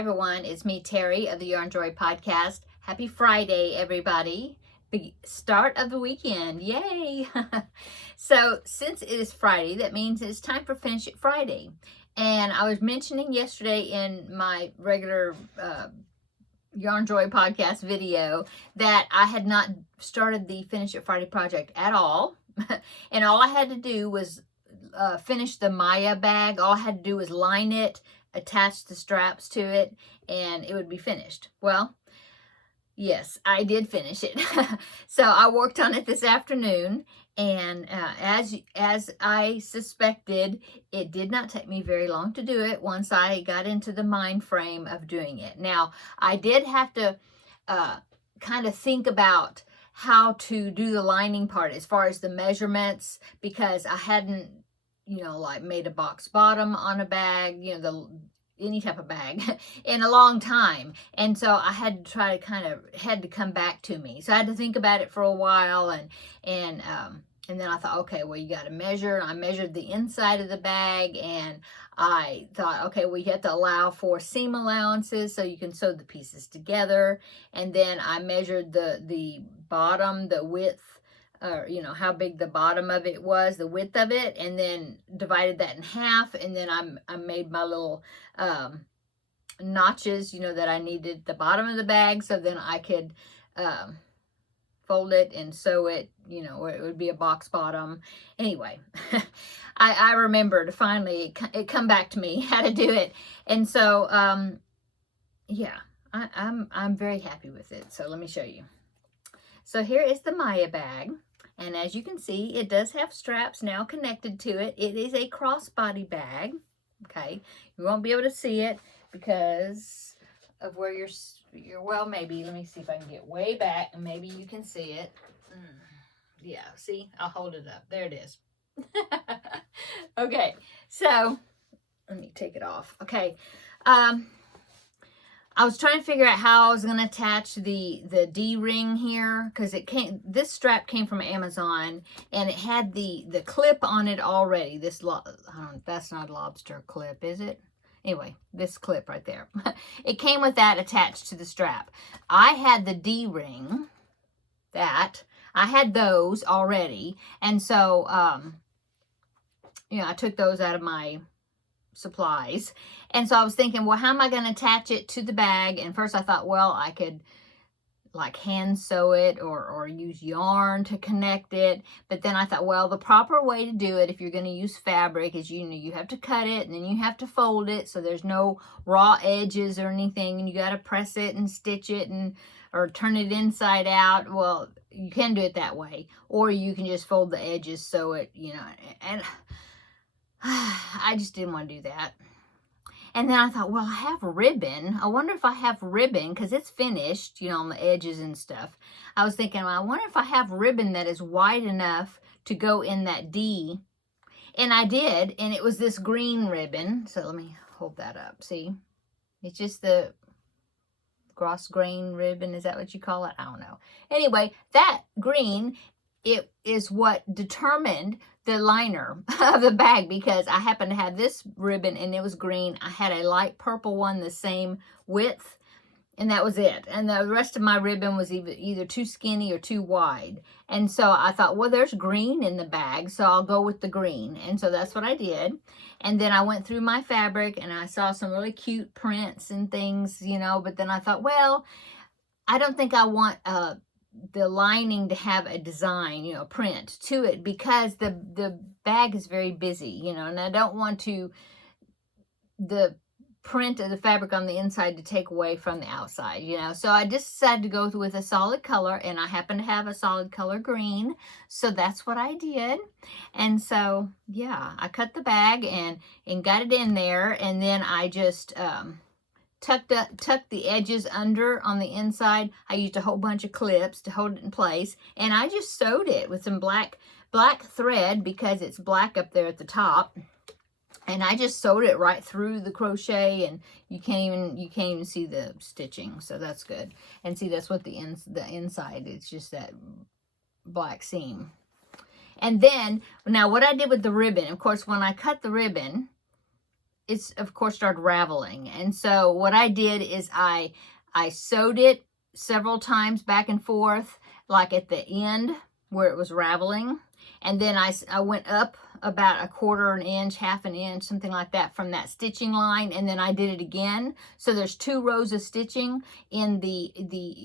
everyone, it's me, Terri of the Yarn Joy podcast. Happy Friday, everybody. Big start of the weekend. Yay! So, since it is Friday, that means it's time for Finish It Friday. And I was mentioning yesterday in my regular Yarn Joy podcast video that I had not started the Finish It Friday project at all. And all I had to do was finish the Maya bag. All I had to do was line it, attach the straps to it, and it would be finished. Well, yes, I did finish it. So I worked on it this afternoon, and as I suspected, it did not take me very long to do it once I got into the mind frame of doing it. Now, I did have to kind of think about how to do the lining part as far as the measurements, because I hadn't, like made a box bottom on a bag, any type of bag in a long time. And so I had to try to had to come back to me. So I had to think about it for a while, and then I thought, okay, well, you got to measure. I measured the inside of the bag, and I thought, okay, well, you have to allow for seam allowances so you can sew the pieces together. And then I measured the bottom, the width, how big the bottom of it was, the width of it, and then divided that in half. And then I made my little notches, that I needed at the bottom of the bag, so then I could fold it and sew it, where it would be a box bottom. Anyway, I remembered finally, it come back to me how to do it. And so, yeah, I'm very happy with it. So let me show you. So here is the Maya bag. And as you can see, it does have straps now connected to it. It is a crossbody bag. Okay, you won't be able to see it because of where you're, well, maybe, let me see if I can get way back and maybe you can see it. Yeah, see, I'll hold it up. There it is. Okay, so let me take it off. Okay, I was trying to figure out how I was going to attach the D-ring here, because this strap came from Amazon, and it had the clip on it already. That's not a lobster clip, is it? Anyway, this clip right there. It came with that attached to the strap. I had the D-ring, I had those already, and so, I took those out of my supplies. And so I was thinking, well, how am I going to attach it to the bag? And first I thought, well, I could like hand sew it or use yarn to connect it. But then I thought, well, the proper way to do it if you're going to use fabric is, you have to cut it and then you have to fold it so there's no raw edges or anything, and you got to press it and stitch it or turn it inside out. Well, you can do it that way, or you can just fold the edges, sew it, and I just didn't want to do that. And then I thought, well, I have ribbon. I wonder if I have ribbon, because it's finished, on the edges and stuff. I was thinking, well, I wonder if I have ribbon that is wide enough to go in that D. And I did, and it was this green ribbon. So let me hold that up. See? It's just the gross grain ribbon. Is that what you call it? I don't know. Anyway, that green, it is what determined the liner of the bag, because I happened to have this ribbon and it was green. I had a light purple one the same width, and that was it. And the rest of my ribbon was either too skinny or too wide. And so I thought, well, there's green in the bag, so I'll go with the green. And so that's what I did. And then I went through my fabric and I saw some really cute prints and things, but then I thought, well, I don't think I want the lining to have a design, print to it, because the bag is very busy, and I don't want the print of the fabric on the inside to take away from the outside, So I just decided to go with a solid color, and I happen to have a solid color green, so that's what I did. And so, yeah, I cut the bag and got it in there, and then I just tucked the edges under on the inside. I used a whole bunch of clips to hold it in place, and I just sewed it with some black thread, because it's black up there at the top. And I just sewed it right through the crochet, and you can't even see the stitching, so that's good. And see, that's what the inside, it's just that black seam. And then, now what I did with the ribbon, of course, when I cut the ribbon, it's of course started raveling. And so what I did is I sewed it several times back and forth, like at the end where it was raveling. And then I went up about a quarter an inch, half an inch, something like that from that stitching line. And then I did it again. So there's 2 rows of stitching in the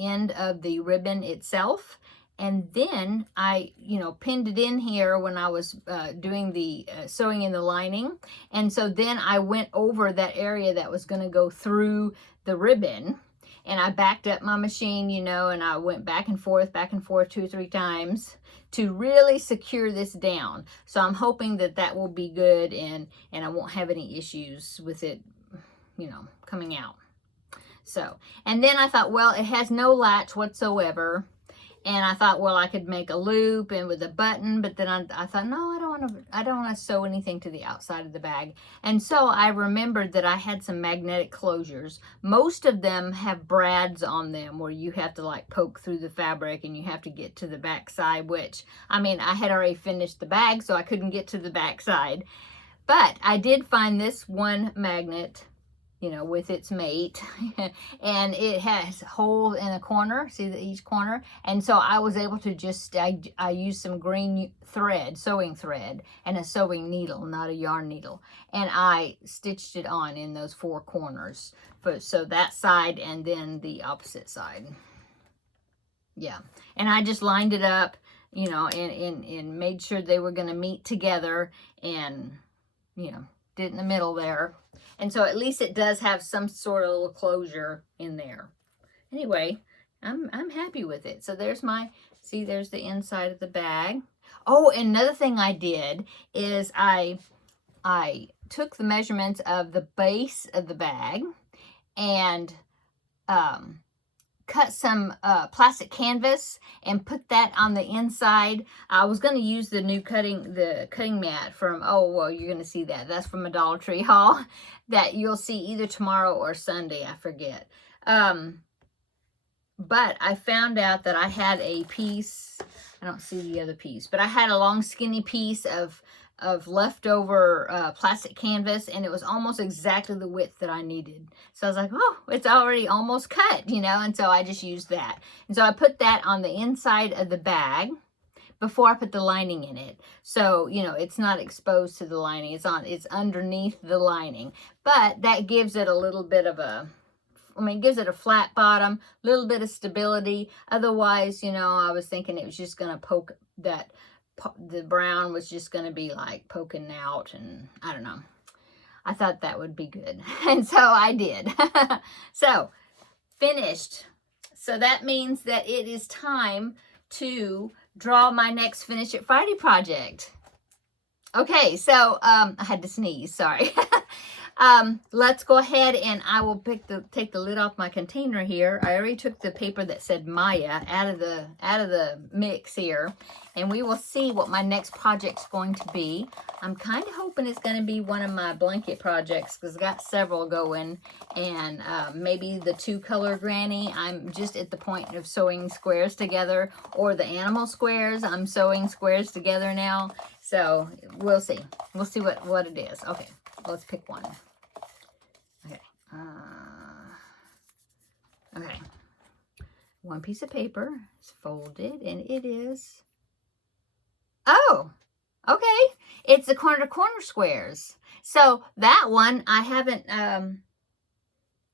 end of the ribbon itself. And then I, pinned it in here when I was doing the sewing in the lining. And so then I went over that area that was going to go through the ribbon. And I backed up my machine, and I went back and forth 2 or 3 times to really secure this down. So I'm hoping that that will be good, and I won't have any issues with it, coming out. So, and then I thought, well, it has no latch whatsoever. And I thought, well, I could make a loop and with a button, but then I thought, no, I don't want to sew anything to the outside of the bag. And so I remembered that I had some magnetic closures. Most of them have brads on them where you have to like poke through the fabric and you have to get to the back side, which, I had already finished the bag, so I couldn't get to the back side. But I did find this one magnet, with its mate, and it has holes in a corner, see each corner, and so I was able to just, I used some green thread, sewing thread, and a sewing needle, not a yarn needle, and I stitched it on in those 4 corners, so that side and then the opposite side. Yeah, and I just lined it up, and made sure they were going to meet together, and, did it in the middle there. And so at least it does have some sort of little closure in there. Anyway, I'm happy with it. So there's there's the inside of the bag. Oh, another thing I did is I took the measurements of the base of the bag and cut some plastic canvas and put that on the inside. I was going to use the new cutting mat from, oh, well, you're going to see that. That's from a Dollar Tree haul that you'll see either tomorrow or Sunday. I forget. But I found out that I had a piece. I don't see the other piece, but I had a long skinny piece of leftover plastic canvas, and it was almost exactly the width that I needed. So I was like, oh, it's already almost cut, and so I just used that. And so I put that on the inside of the bag before I put the lining in it. So, it's not exposed to the lining. It's underneath the lining. But that gives it a little bit of it gives it a flat bottom, a little bit of stability. Otherwise, I was thinking it was just going to poke the brown was just going to be like poking out, and I don't know. I thought that would be good. And so I did. So finished. So that means that it is time to draw my next Finish It Friday project. Okay, so I had to sneeze, sorry. Let's go ahead and I will take the lid off my container here. I already took the paper that said Maya out of the mix here, and we will see what my next project's going to be. I'm kind of hoping it's going to be one of my blanket projects because I've got several going, and maybe the 2-color granny. I'm just at the point of sewing squares together, or the animal squares. I'm sewing squares together now, so we'll see. We'll see what it is. Okay, let's pick one. Okay. Okay. One piece of paper is folded, and it is, oh, okay. It's the corner-to-corner squares. So that one, I haven't,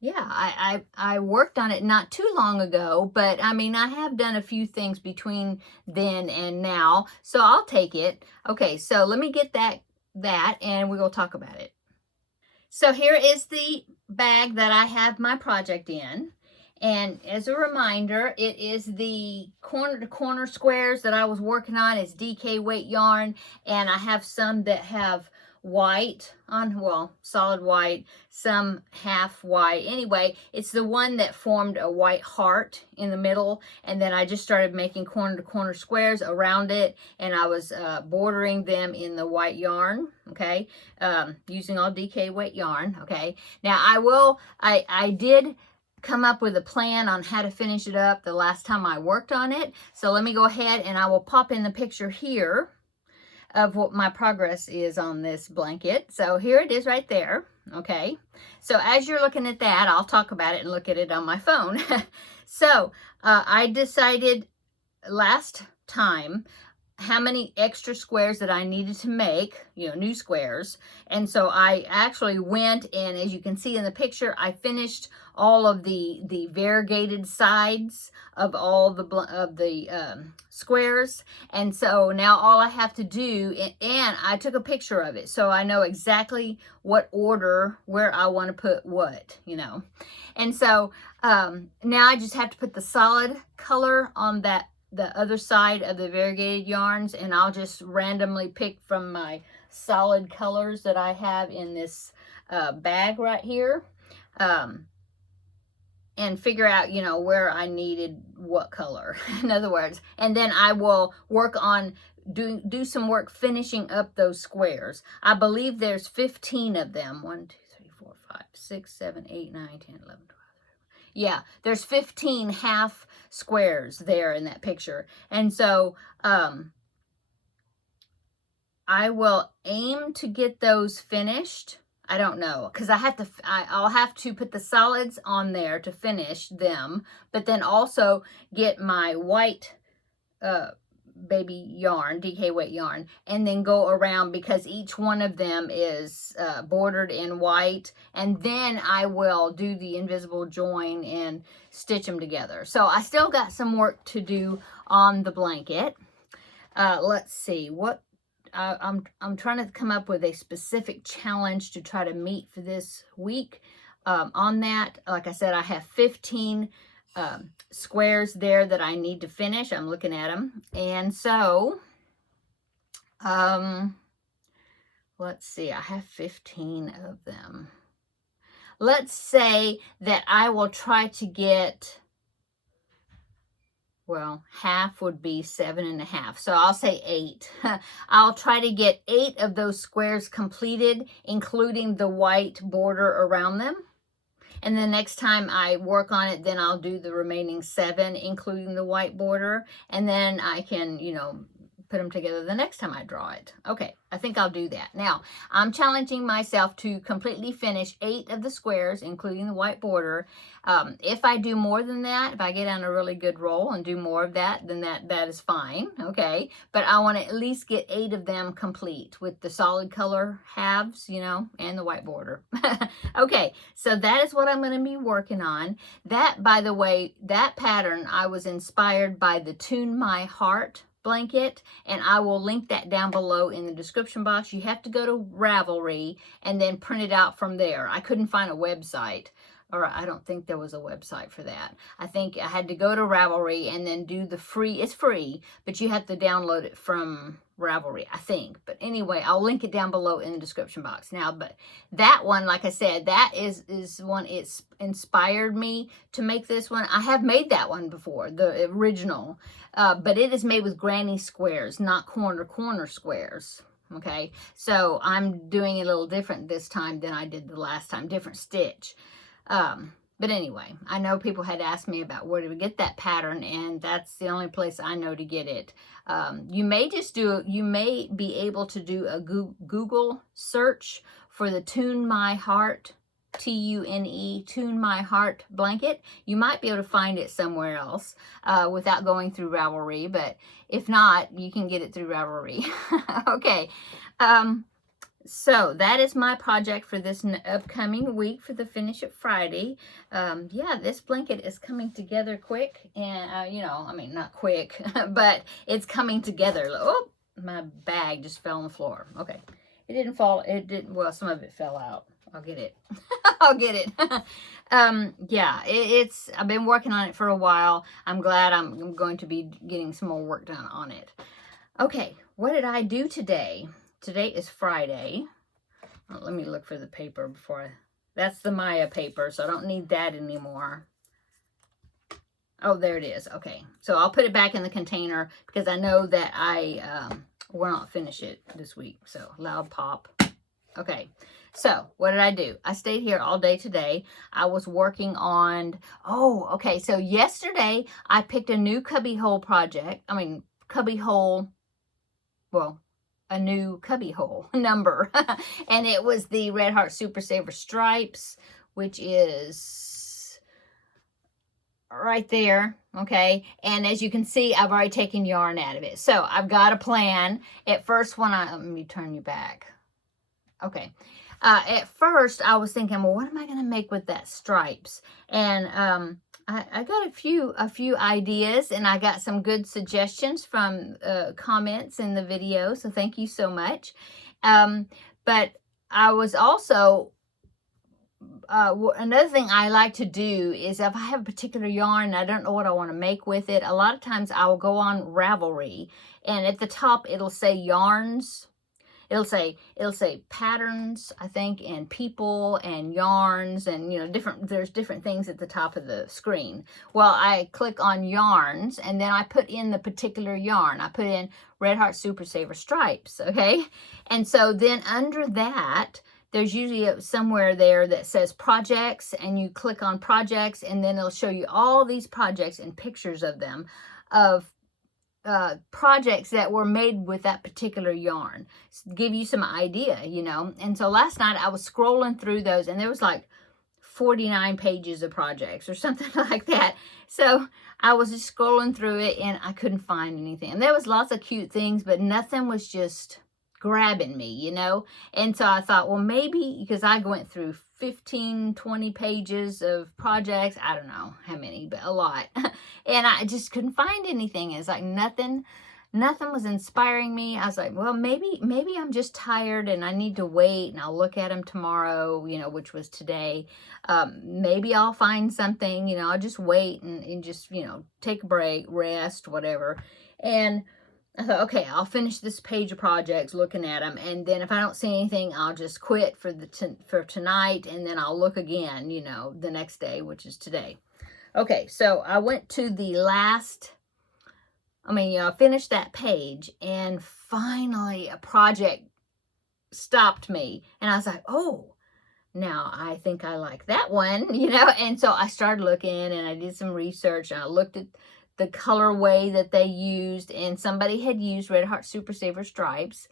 yeah, I worked on it not too long ago, but I have done a few things between then and now, so I'll take it. Okay, so let me get that, and we will talk about it. So here is the bag that I have my project in. And as a reminder, it is the corner-to-corner squares that I was working on. It's DK weight yarn, and I have some that have white on, well, solid white, some half white. Anyway, it's the one that formed a white heart in the middle, and then I just started making corner-to-corner squares around it, and I was bordering them in the white yarn, okay, using all DK weight yarn, okay. Now, I did come up with a plan on how to finish it up the last time I worked on it. So let me go ahead and I will pop in the picture here of what my progress is on this blanket. So here it is right there. Okay, so as you're looking at that, I'll talk about it and look at it on my phone. So I decided last time how many extra squares that I needed to make, new squares. And so I actually went, and as you can see in the picture, I finished all of the variegated sides of all the squares. And so now all I have to do, and I took a picture of it, so I know exactly what order, where I want to put what, And so now I just have to put the solid color on the other side of the variegated yarns, and I'll just randomly pick from my solid colors that I have in this bag right here, and figure out, where I needed what color, in other words. And then I will work on do some work finishing up those squares. I believe there's 15 of them. 1, 2, 3, 4, 5, 6, 7, 8, 9, 10, 11, 12. Yeah, there's 15 half squares there in that picture. And so I will aim to get those finished. I don't know, because I'll have to put the solids on there to finish them, but then also get my white baby yarn, DK weight yarn, and then go around, because each one of them is bordered in white, and then I will do the invisible join and stitch them together. So I still got some work to do on the blanket. Let's see what I'm trying to come up with a specific challenge to try to meet for this week. On that, like I said, I have 15 squares there that I need to finish. I'm looking at them. And so, let's see, I have 15 of them. Let's say that I will try to get, well, half would be 7.5. So I'll say 8. I'll try to get 8 of those squares completed, including the white border around them. And the next time I work on it, then I'll do the remaining 7, including the white border. And then I can, put them together the next time I draw it. Okay, I think I'll do that. Now, I'm challenging myself to completely finish 8 of the squares, including the white border. If I do more than that, if I get on a really good roll and do more of that, then that is fine, okay? But I want to at least get 8 of them complete with the solid color halves, and the white border. Okay, so that is what I'm going to be working on. That, by the way, that pattern, I was inspired by the Tune My Heart blanket, and I will link that down below in the description box. You have to go to Ravelry and then print it out from there. I couldn't find a website, or I don't think there was a website for that. I think I had to go to Ravelry and then do the free, it's free, but you have to download it from Ravelry, I think. But anyway, I'll link it down below in the description box. Now, but that one, like I said, that is one, it's inspired me to make this one. I have made that one before, the original, but it is made with granny squares, not corner squares. Okay, so I'm doing it a little different this time than I did the last time, different stitch. But anyway, I know people had asked me about where to get that pattern, and that's the only place I know to get it. You may be able to do a Google search for the Tune My Heart, T-U-N-E, Tune My Heart blanket. You might be able to find it somewhere else without going through Ravelry, but if not, you can get it through Ravelry. Okay. So that is my project for this upcoming week for the Finish It Friday. Yeah, this blanket is coming together quick, and I mean, not quick, but it's coming together. Oh, my bag just fell on the floor. Okay, it didn't fall. Well, some of it fell out. I'll get it. I'll get it. Yeah, I've been working on it for a while. I'm glad I'm going to be getting some more work done on it. Okay, what did I do today? Today is Friday. Oh, let me look for the paper that's the Maya paper, so I don't need that anymore. Oh, there it is. Okay, so I'll put it back in the container because I know that I will not finish it this week. So loud pop. Okay, so what did I do? I stayed here all day today. I was working on, okay, so yesterday I picked a new cubbyhole project. I mean, cubbyhole, well, a new cubbyhole number. And it was the Red Heart Super Saver Stripes, which is right there, okay? And as you can see, I've already taken yarn out of it. So I've got a plan. At first, let me turn you back. Okay. At first, I was thinking, well, what am I going to make with that stripes? And I got a few ideas, and I got some good suggestions from comments in the video. So thank you so much. But I was also another thing I like to do is if I have a particular yarn and I don't know what I want to make with it, a lot of times I will go on Ravelry, and at the top it'll say yarns. It'll say patterns, I think, and people and yarns, and there's different things at the top of the screen. Well, I click on yarns, and then I put in the particular yarn. I put in Red Heart Super Saver Stripes, okay? And so then under that, there's usually somewhere there that says projects, and you click on projects, and then it'll show you all these projects and pictures of them, of projects that were made with that particular yarn. Give you some idea, And so last night I was scrolling through those, and there was like 49 pages of projects or something like that. So I was just scrolling through it, and I couldn't find anything. And there was lots of cute things, but nothing was just grabbing me, And so I thought, well, maybe, because I went through 15, 20 pages of projects. I don't know how many, but a lot. And I just couldn't find anything. It's like nothing was inspiring me. I was like, well, maybe I'm just tired and I need to wait, and I'll look at them tomorrow, which was today. Maybe I'll find something, I'll just wait and just, take a break, rest, whatever. And I thought, okay, I'll finish this page of projects looking at them, and then if I don't see anything, I'll just quit for tonight, and then I'll look again, the next day, which is today. Okay, so I went to the I finished that page, and finally a project stopped me, and I was like, oh, now I think I like that one, and so I started looking, and I did some research, and I looked at the colorway that they used, and somebody had used Red Heart Super Saver Stripes,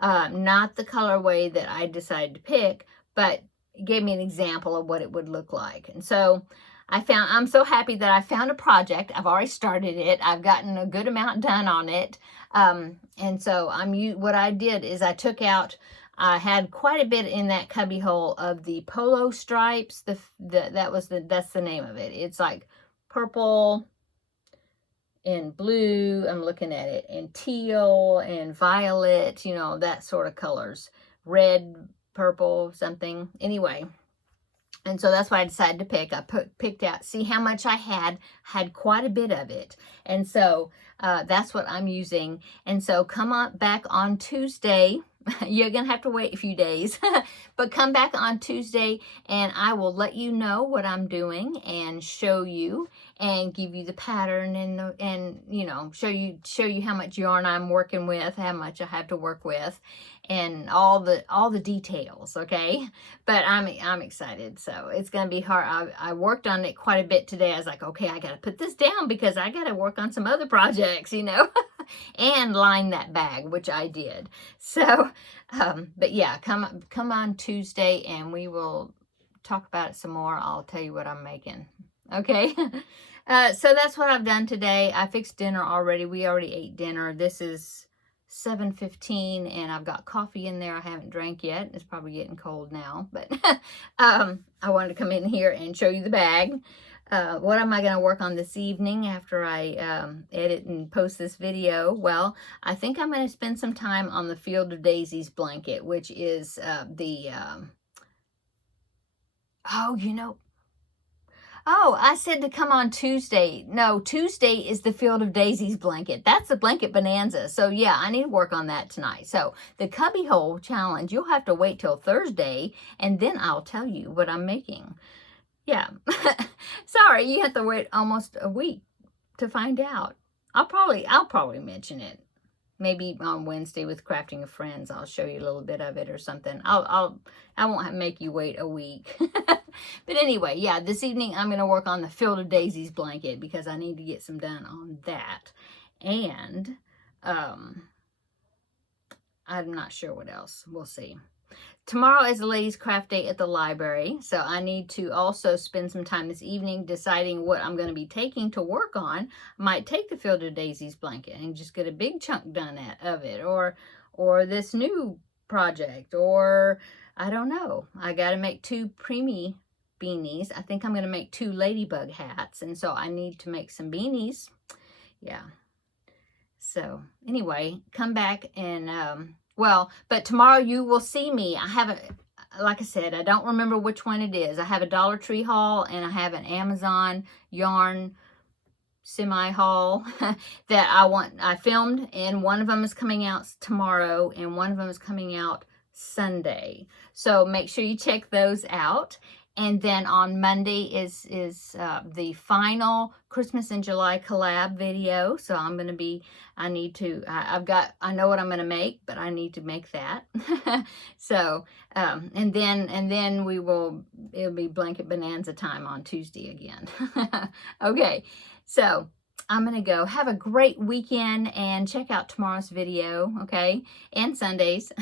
not the colorway that I decided to pick, but it gave me an example of what it would look like. And so I'm so happy that I found a project. I've already started it. I've gotten a good amount done on it. And so what I did is I took out, I had quite a bit in that cubby hole of the polo stripes. That's the name of it. It's like purple and blue, I'm looking at it, and teal and violet, that sort of colors. Red, purple, something. Anyway, and so that's what I decided to pick. I picked out, see how much I had quite a bit of it. And so that's what I'm using. And so come on back on Tuesday. You're going to have to wait a few days, but come back on Tuesday and I will let you know what I'm doing and show you and give you the pattern and show you how much yarn I'm working with, how much I have to work with, and all the details, okay? But I'm excited. So it's going to be hard. I worked on it quite a bit today. I was like, okay, I got to put this down because I got to work on some other projects, and line that bag, which I did. So, but yeah, come on Tuesday and we will talk about it some more. I'll tell you what I'm making. Okay. So that's what I've done today. I fixed dinner already. We already ate dinner. This is 7:15 and I've got coffee in there I haven't drank yet. It's probably getting cold now, but I wanted to come in here and show you the bag. What am I going to work on this evening after I edit and post this video? Well, I think I'm going to spend some time on the Field of Daisies blanket, which is I said to come on Tuesday. No, Tuesday is the Field of Daisies blanket. That's the blanket bonanza. So yeah, I need to work on that tonight. So the cubbyhole challenge, you'll have to wait till Thursday and then I'll tell you what I'm making. Yeah. Sorry, you have to wait almost a week to find out. I'll probably mention it. Maybe on Wednesday with Crafting with Friends, I'll show you a little bit of it or something. I won't make you wait a week. But anyway, yeah, this evening I'm going to work on the Field of Daisies blanket because I need to get some done on that. And I'm not sure what else. We'll see. Tomorrow is the ladies' craft day at the library, so I need to also spend some time this evening deciding what I'm going to be taking to work on. I might take the Field of Daisies blanket and just get a big chunk done of it, or this new project, or I don't know. I got to make 2 preemie beanies. I think I'm going to make 2 ladybug hats, and so I need to make some beanies. Yeah. So anyway, come back and well, but tomorrow you will see me. I have a, like I said, I don't remember which one it is. I have a Dollar Tree haul and I have an Amazon yarn semi haul that I filmed, and one of them is coming out tomorrow and one of them is coming out Sunday. So make sure you check those out. And then on Monday is the final Christmas in July collab video. So I'm going to be, I know what I'm going to make, but I need to make that. So, and then it'll be Blanket Bonanza time on Tuesday again. Okay. So I'm going to go. Have a great weekend and check out tomorrow's video, okay? And Sundays.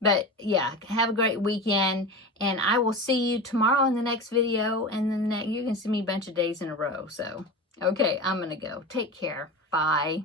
But yeah, have a great weekend. And I will see you tomorrow in the next video. And then you can see me a bunch of days in a row. So, okay, I'm going to go. Take care. Bye.